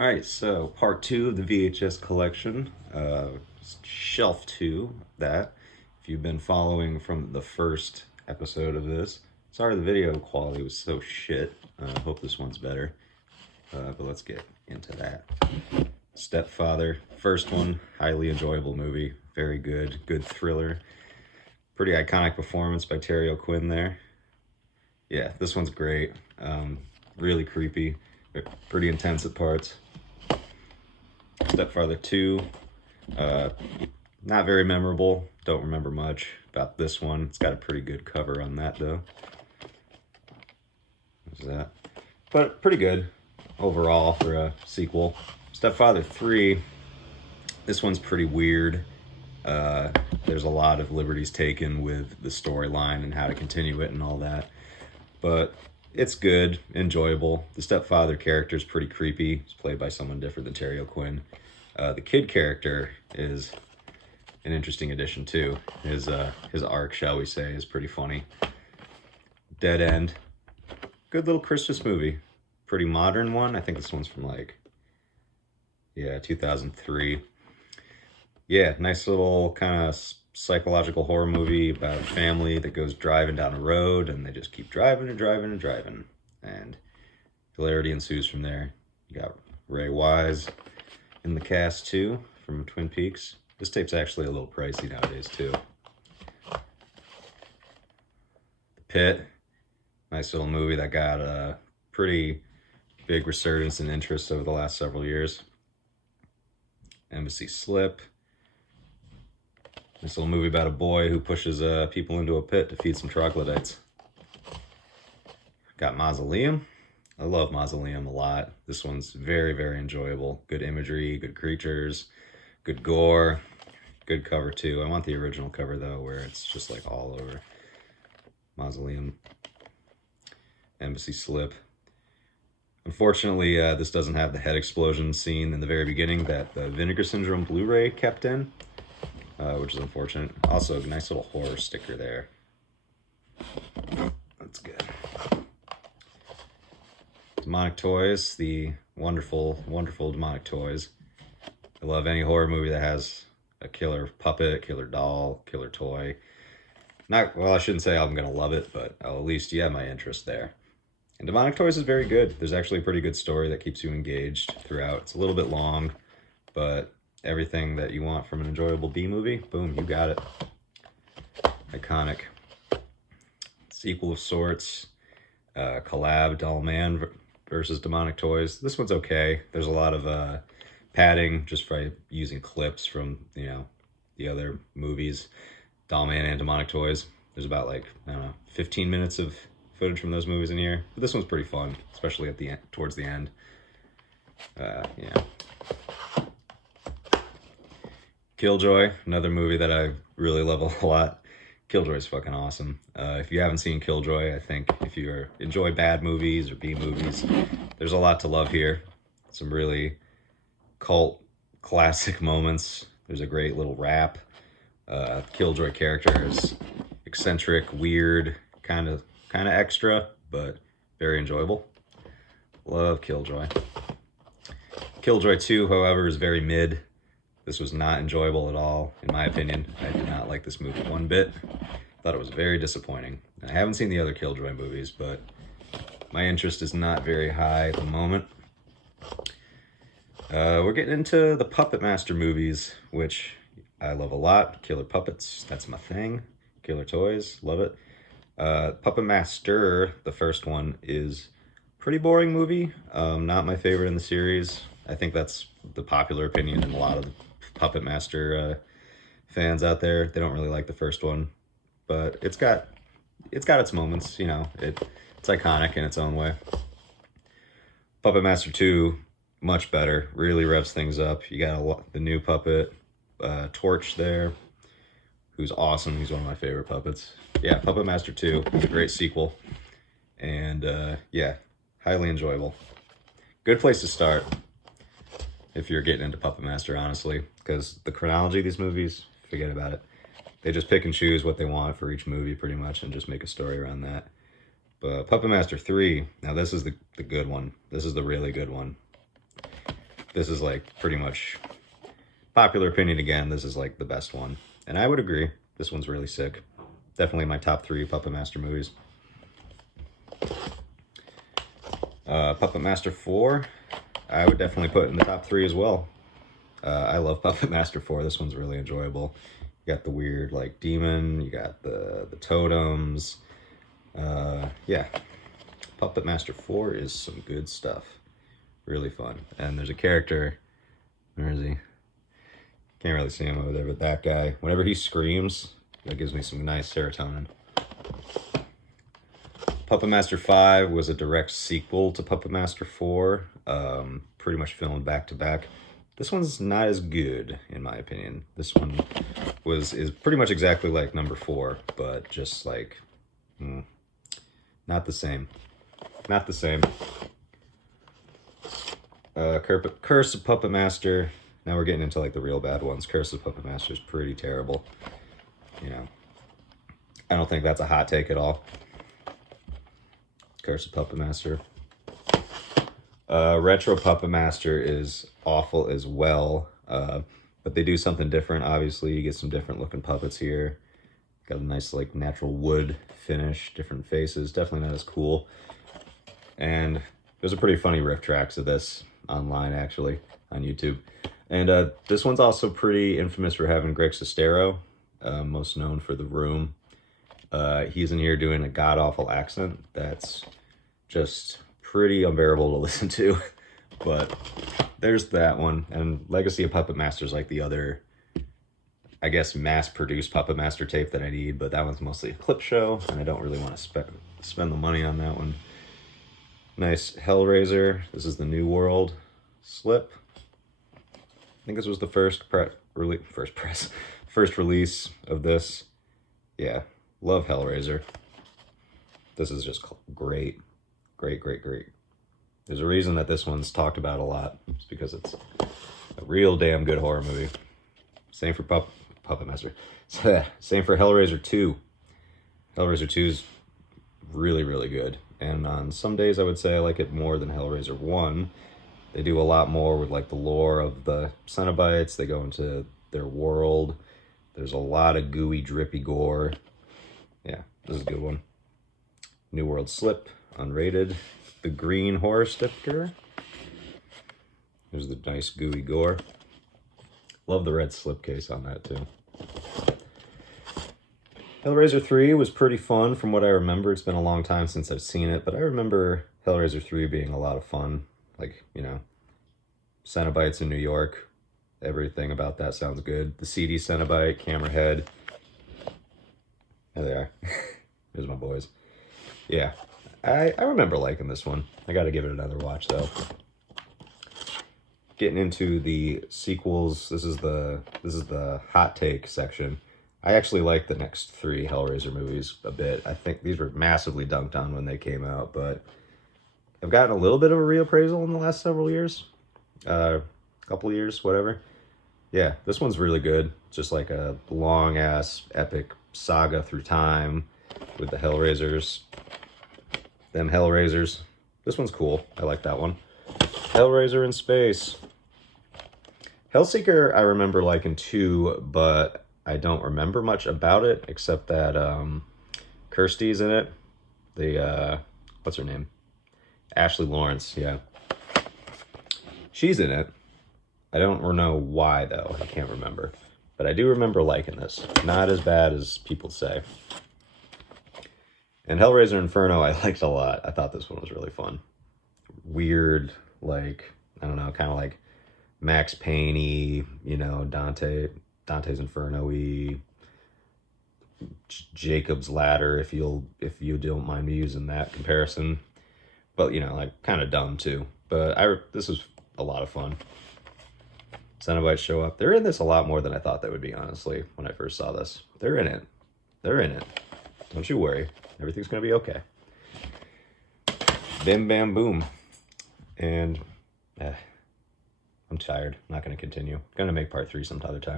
All right, so part two of the VHS collection, shelf two. That, if you've been following from the first episode of this, sorry the video quality was so shit. Hope this one's better. But let's get into that. Stepfather, first one, highly enjoyable movie, very good thriller, pretty iconic performance by Terry O'Quinn there. Yeah, this one's great. Really creepy, pretty intense at parts. Stepfather 2, not very memorable. Don't remember much about this one. It's got a pretty good cover on that though. What's that? But pretty good overall for a sequel. Stepfather 3, this one's pretty weird. There's a lot of liberties taken with the storyline and how to continue it and all that. But it's good, enjoyable. The stepfather character is pretty creepy. He's played by someone different than Terry O'Quinn. The kid character is an interesting addition too. His arc, shall we say, is pretty funny. Dead End, good little Christmas movie. Pretty modern one. I think this one's from 2003. Yeah, nice little kind of psychological horror movie about a family that goes driving down a road and they just keep driving and driving and driving, and hilarity ensues from there. You got Ray Wise in the cast too from Twin Peaks. This tape's actually a little pricey nowadays too. The Pit, nice little movie that got a pretty big resurgence in interest over the last several years. Embassy Slip, this little movie about a boy who pushes people into a pit to feed some troglodytes. Got Mausoleum. I love Mausoleum a lot. This one's very enjoyable. Good imagery, good creatures, good gore, good cover too. I want the original cover though, where it's just like all over. Mausoleum. Embassy Slip. Unfortunately, this doesn't have the head explosion scene in the very beginning that the Vinegar Syndrome Blu-ray kept in. Which is unfortunate. Also, a nice little horror sticker there. That's good. Demonic Toys, the wonderful Demonic Toys. I love any horror movie that has a killer puppet, killer doll, killer toy. Well, I shouldn't say I'm gonna love it, but at least you have my interest there. And Demonic Toys is very good. There's actually a pretty good story that keeps you engaged throughout. It's a little bit long, but everything that you want from an enjoyable B movie, boom, you got it. Iconic. Sequel of sorts. Collab, Doll Man versus Demonic Toys. This one's okay. There's a lot of padding just by using clips from, the other movies. Doll Man and Demonic Toys. There's about 15 minutes of footage from those movies in here. But this one's pretty fun, especially at the end, towards the end. Yeah. Killjoy, another movie that I really love a lot. Killjoy's fucking awesome. If you haven't seen Killjoy, I think if you enjoy bad movies or B movies, there's a lot to love here. Some really cult classic moments. There's a great little rap. Killjoy character is eccentric, weird, kind of extra, but very enjoyable. Love Killjoy. Killjoy 2, however, is very mid. This was not enjoyable at all, in my opinion. I did not like this movie one bit. Thought it was very disappointing. I haven't seen the other Killjoy movies, but my interest is not very high at the moment. We're getting into the Puppet Master movies, which I love a lot. Killer puppets, that's my thing. Killer toys, love it. Puppet Master, the first one, is a pretty boring movie. Not my favorite in the series. I think that's the popular opinion in a lot of Puppet Master fans out there. They don't really like the first one, but it's got its moments. It's iconic in its own way. Puppet Master 2, much better. Really revs things up. You got the new puppet, Torch there, who's awesome. He's one of my favorite puppets. Yeah, Puppet Master 2 is a great sequel, and yeah, highly enjoyable. Good place to start if you're getting into Puppet Master, honestly, because the chronology of these movies, forget about it. They just pick and choose what they want for each movie pretty much and just make a story around that. But Puppet Master 3, now this is the good one. This is the really good one. this is like pretty much popular opinion again. This is like the best one. And I would agree. This one's really sick. Definitely my top 3 Puppet Master movies. Puppet Master 4, I would definitely put in the top 3 as well. I love Puppet Master 4. This one's really enjoyable. You got the weird like demon, you got the totems. Yeah, Puppet Master 4 is some good stuff. Really fun. And there's a character, where is he? Can't really see him over there, but that guy, whenever he screams, that gives me some nice serotonin. Puppet Master 5 was a direct sequel to Puppet Master 4, pretty much filmed back to back. This one's not as good, in my opinion. This one is pretty much exactly like number 4, but just like, not the same. Not the same. Curse of Puppet Master. Now we're getting into like the real bad ones. Curse of Puppet Master is pretty terrible. You know, I don't think that's a hot take at all. Curse of Puppet Master. Retro Puppet Master is awful as well, but they do something different. Obviously, you get some different looking puppets here. Got a nice like natural wood finish, different faces. Definitely not as cool. And there's a pretty funny riff tracks of this online, actually, on YouTube. And this one's also pretty infamous for having Greg Sestero, most known for The Room. He's in here doing a god-awful accent that's just pretty unbearable to listen to. But there's that one. And Legacy of Puppet Master is like the other, I guess, mass-produced Puppet Master tape that I need. But that one's mostly a clip show, and I don't really want to spend the money on that one. Nice Hellraiser. This is the New World slip. I think this was the first release of this. Yeah, love Hellraiser. This is just great. Great, great, great. There's a reason that this one's talked about a lot. It's because it's a real damn good horror movie. Same for Puppet Master. Same for Hellraiser 2. Hellraiser 2 is really, really good. And on some days I would say I like it more than Hellraiser 1. They do a lot more with like the lore of the Cenobites. They go into their world. There's a lot of gooey, drippy gore. Yeah, this is a good one. New World slip, unrated. The green horror sticker. There's the nice gooey gore. Love the red slipcase on that too. Hellraiser 3 was pretty fun from what I remember. It's been a long time since I've seen it, but I remember Hellraiser 3 being a lot of fun. Like, you know, Cenobites in New York. Everything about that sounds good. The seedy Cenobite, camera head. There they are. There's my boys. Yeah, I remember liking this one. I got to give it another watch, though. Getting into the sequels, this is the hot take section. I actually like the next 3 Hellraiser movies a bit. I think these were massively dunked on when they came out, but I've gotten a little bit of a reappraisal in the last several years. Couple years, whatever. Yeah, this one's really good. Just like a long-ass epic saga through time with the Hellraisers. Them Hellraisers. This one's cool. I like that one. Hellraiser in Space. Hellseeker I remember liking too, but I don't remember much about it except that Kirsty's in it. The what's her name? Ashley Lawrence, yeah. She's in it. I don't know why though. I can't remember. But I do remember liking this. Not as bad as people say. And Hellraiser Inferno I liked a lot. I thought this one was really fun. Weird, like, I don't know, kind of like Max Payne-y, you know, Dante's Inferno-y, Jacob's Ladder, if you don't mind me using that comparison. But, you know, like, kind of dumb, too. But this was a lot of fun. Cenobites show up. They're in this a lot more than I thought they would be, honestly, when I first saw this. They're in it. They're in it. Don't you worry. Everything's going to be okay. Bim, bam, boom. And I'm tired. I'm not going to continue. I'm going to make part 3 some other time.